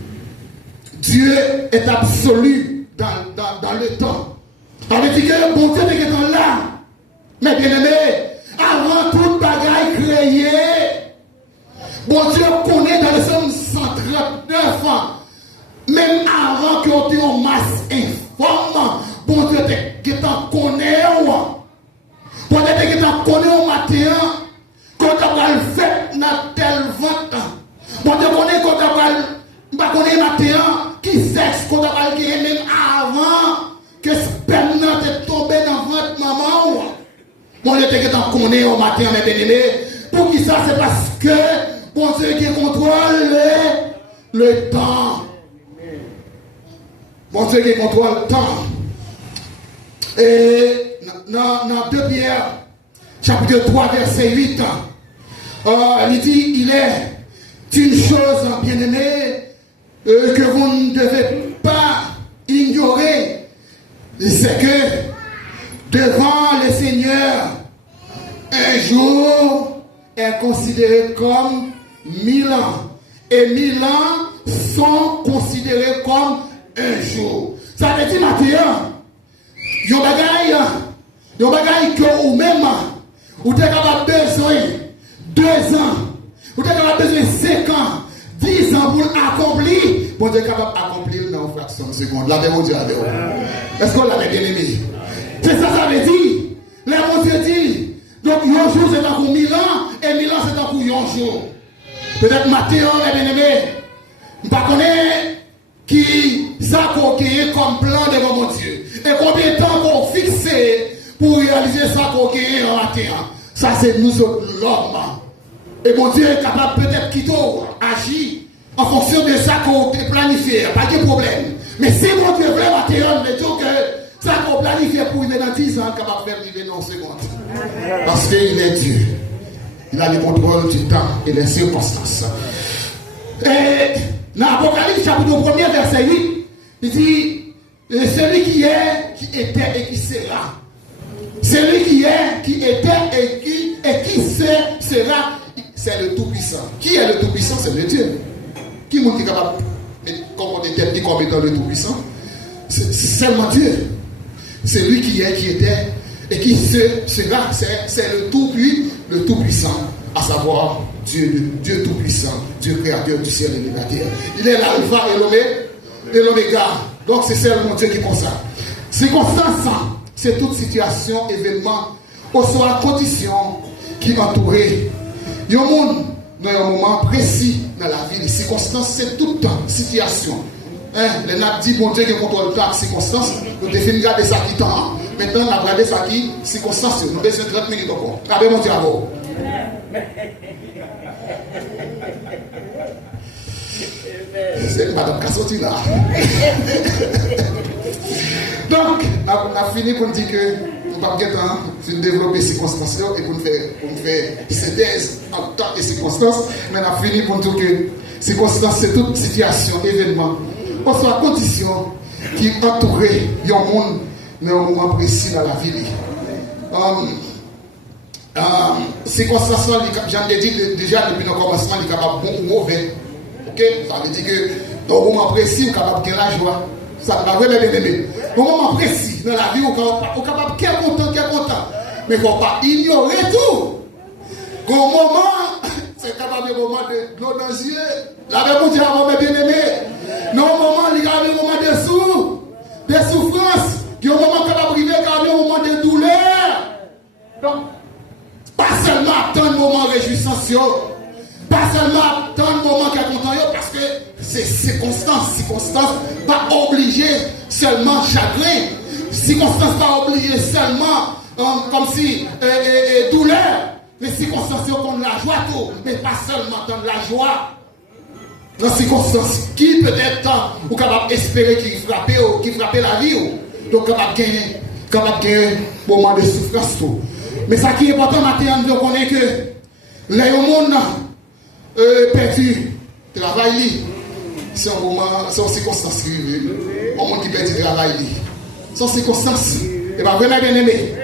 Dieu est absolu dans le temps. Ça veut dire que bon Dieu est là. Mais bien aimé, avant toute bagaille créée, bon Dieu connaît dans le Somme 139 ans. Même avant qu'on ait une masse informe, bon Dieu te connaît. Bon Dieu te connaît au matin. Quand tu as le fait dans tel vente, bon Dieu connaît quand tu as le matin, qui sexe quand tu as le même avant que sperme te tombé dans votre maman. Bon Dieu te connaît au matin, mes bien-aimés. Pour qui ça, c'est parce que bon Dieu qui contrôle le temps. Bon Dieu qui contrôle le temps. Et dans 2 Pierre, chapitre 3, verset 8, il dit, il est une chose, bien-aimée, que vous ne devez pas ignorer. C'est que devant le Seigneur, un jour est considéré comme 1000 ans. Et 1000 ans sont considérés comme un jour. Ça veut dire, maintenant, il y a un bagaille que ou même, ou t'es capable besoin 2 ans, ou t'es capable besoin 5 ans, 10 ans pour accomplir, bon Dieu est capable d'accomplir dans une fraction de seconde. La Bible dit avec vous. Est-ce qu'on l'avait bien aimé? C'est ça, ça veut dire. Là, mon Dieu dit, donc un jour c'est dans 1000 ans, et 1000 ans c'est dans un jour. Peut-être matin, les bien aimés, je ne connais pas qui ça qu'on a comme plan devant mon Dieu. Et combien de temps qu'on fixe pour réaliser ça qu'on a en matin. Ça c'est nous autres, l'homme. Et mon Dieu est capable peut-être quitter, agir en fonction de ça qu'on a planifié. Pas de problème. Mais si mon Dieu veut matin, mais tout que ça qu'on planifie pour vivre dans 10 ans, capable de faire vivre dans 1 seconde. Parce qu'il est Dieu. Il a le contrôle du temps et des circonstances. Et dans l'Apocalypse, chapitre 1, verset 8, il dit, celui qui est, qui était et qui sera. Celui qui est, qui était et qui sera, c'est le Tout-Puissant. Qui est le Tout-Puissant? C'est le Dieu. Qui est capable de déterminer comme étant le Tout-Puissant? C'est seulement Dieu. C'est lui qui est, qui était et qui sera. C'est le Tout-Puissant, à savoir Dieu Tout-Puissant, Dieu créateur du ciel et de la terre. Il est l'alpha et l'oméga. Donc c'est seulement Dieu qui est comme ça. Circonstance, c'est toute situation, événement, ou soit condition qui entoure. Il y a un monde dans un moment précis dans la vie. Les circonstances, c'est tout le temps, situation. Les nappes dit, bon Dieu qui contrôle le temps, circonstances. Nous devons garder ça qui temps. Maintenant, on a regardé ça qui circonstances. Nous avons besoin de 30 minutes encore. Regardez mon Dieu avant. C'est Madame Kassotti là. Donc, on a fini pour dire que nous n'avons pas de temps pour développer ces circonstances et pour nous faire synthèse en temps et circonstances. Mais on a fini pour dire que circonstances, c'est toute situation, événement, ou soit condition qui entoure un monde dans un moment précis dans la vie. Circonstances, j'en ai dit déjà depuis le commencement, il est capable bon ou mauvais. Ok? Ça veut dire que dans un moment précis, on est capable de la joie. Ça va vraiment bien aimer. Au moment précis dans la vie, on est capable de être content. Mais il ne faut pas ignorer tout. Au moment, c'est capable de moment de l'eau dans les yeux. La Bible dit à un moment bien aimé. Non, au moment, il y a un moment de souffrance. Il y a un moment capable de vivre, un moment de douleur. Donc, pas seulement attendre le moment réjouissant, pas seulement attendre le moment qui est content, parce que c'est circonstance. Circonstance, pas obligé seulement chagrin. Circonstance, pas obligé seulement comme si douleur. Les circonstances, qu'on la joie tout, mais pas seulement dans la joie. Dans les circonstances qui peut-être ou capable d'espérer qui frappe la vie. Donc capable de gagner un moment de souffrance. Tout. Mais ça qui est important maintenant, on connaît que les monde perdu travail, c'est un moment, c'est une circonstance qui au monde qui perd du travail. C'est une circonstance. Et bien vraiment bien aimé.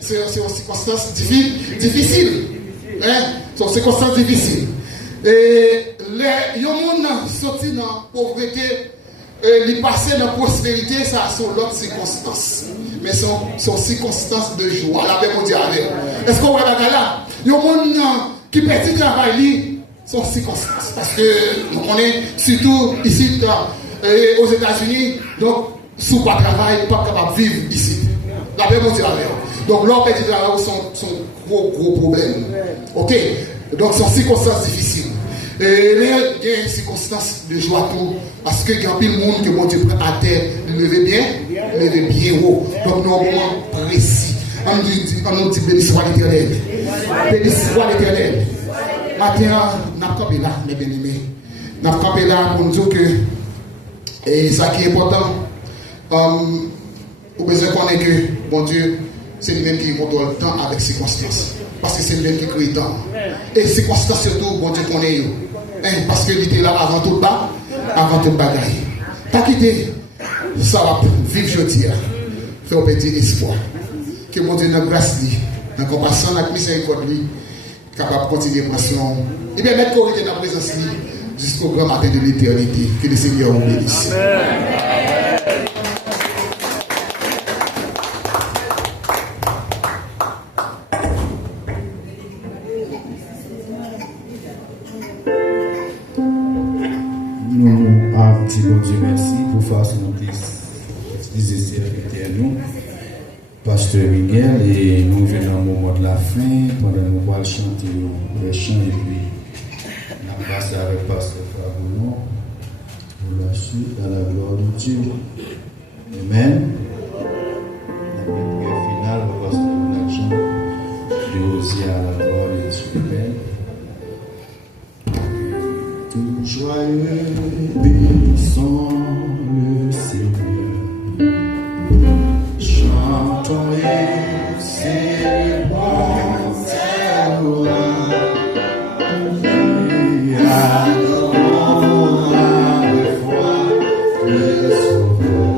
C'est une circonstance difficile. C'est une circonstance difficile. Et les gens sortis dans la pauvreté, les passer dans la prospérité, ça sont l'autre circonstance. Mais ce sont circonstances de joie. La paix mondiale. Est-ce qu'on voit là? Les gens qui perdent le travail, sont circonstances. Parce que on est surtout ici aux États-Unis, donc sous pas de travail, pas capable de vivre ici. La paix mondiale. Donc leur petit travail sont gros problèmes. Ok? Donc ce sont circonstances difficiles. Et il y a des circonstances de joie tout. Parce qu'il y a pile de monde que mon Dieu prend à terre, de lever bien haut. Donc nous avons un moment précis. On nous dit béni soit l'Éternel. Béni soit l'Éternel. Maintenant, nous avons campé là, mes bien-aimés. Nous avons campé là pour nous dire que, et ça qui est important, vous besoin qu'on ait que, bon Dieu, c'est lui-même qui contrôle le temps avec circonstances. Parce que c'est lui-même qui crée le temps. Et circonstances surtout, bon Dieu qu'on ait. Parce qu'il était là avant tout bas, avant tout bagaille. Pas quitter, ça va vivre jeudi. Faire un petit espoir. Que mon Dieu nous grâce, dans la compassion, dans la miséricorde, capable de continuer à passion. Et bien mettre corrigé dans la présence jusqu'au grand matin de l'éternité. Que le Seigneur vous bénisse. Nous avons dit bon Dieu merci pour faire son serviteur nous, Pasteur Miguel, et nous venons au moment de la fin, pendant que nous allons chanter les chants, et puis nous passons avec Pasteur Faboulon pour la suite à la gloire de Dieu. Amen. La prière finale, le Pasteur Blackjean, de aussi à la gloire de Dieu. Amen. Tout joyeux, bénissons le Seigneur. Chantons et célébrons sa gloire. Et adorons avec foi le Sauveur.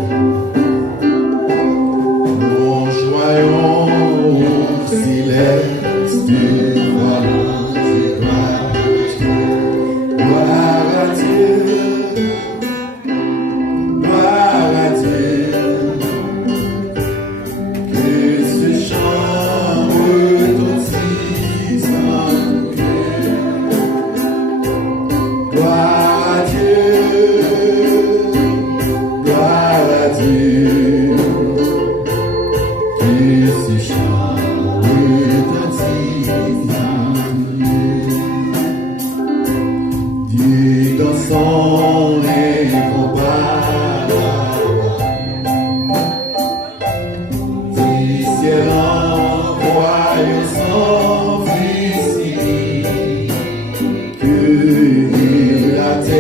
Nous joyons au céleste devant tes bras. Gloire à Dieu, gloire à Dieu, que ce chant retentisse dans nos cœurs. Gloire à Dieu, que ce chant retentisse dans nos cœurs. Dieu dans son incomparable, du ciel envoyant son Fils, que la terre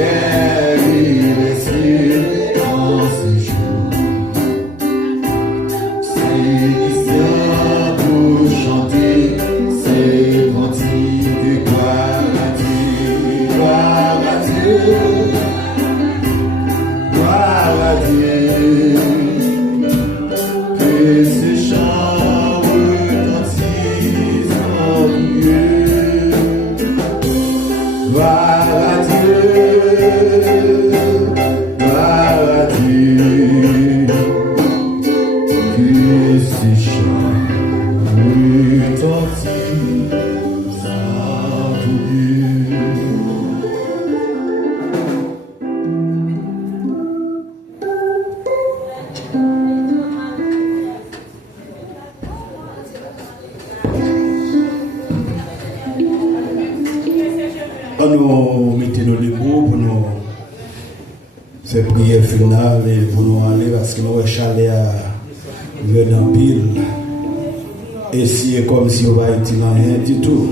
On nous mettons nos debout pour nous faire prière finale et pour nous aller parce que nous chalet à venir en pile. Et si comme si on va être rien du tout.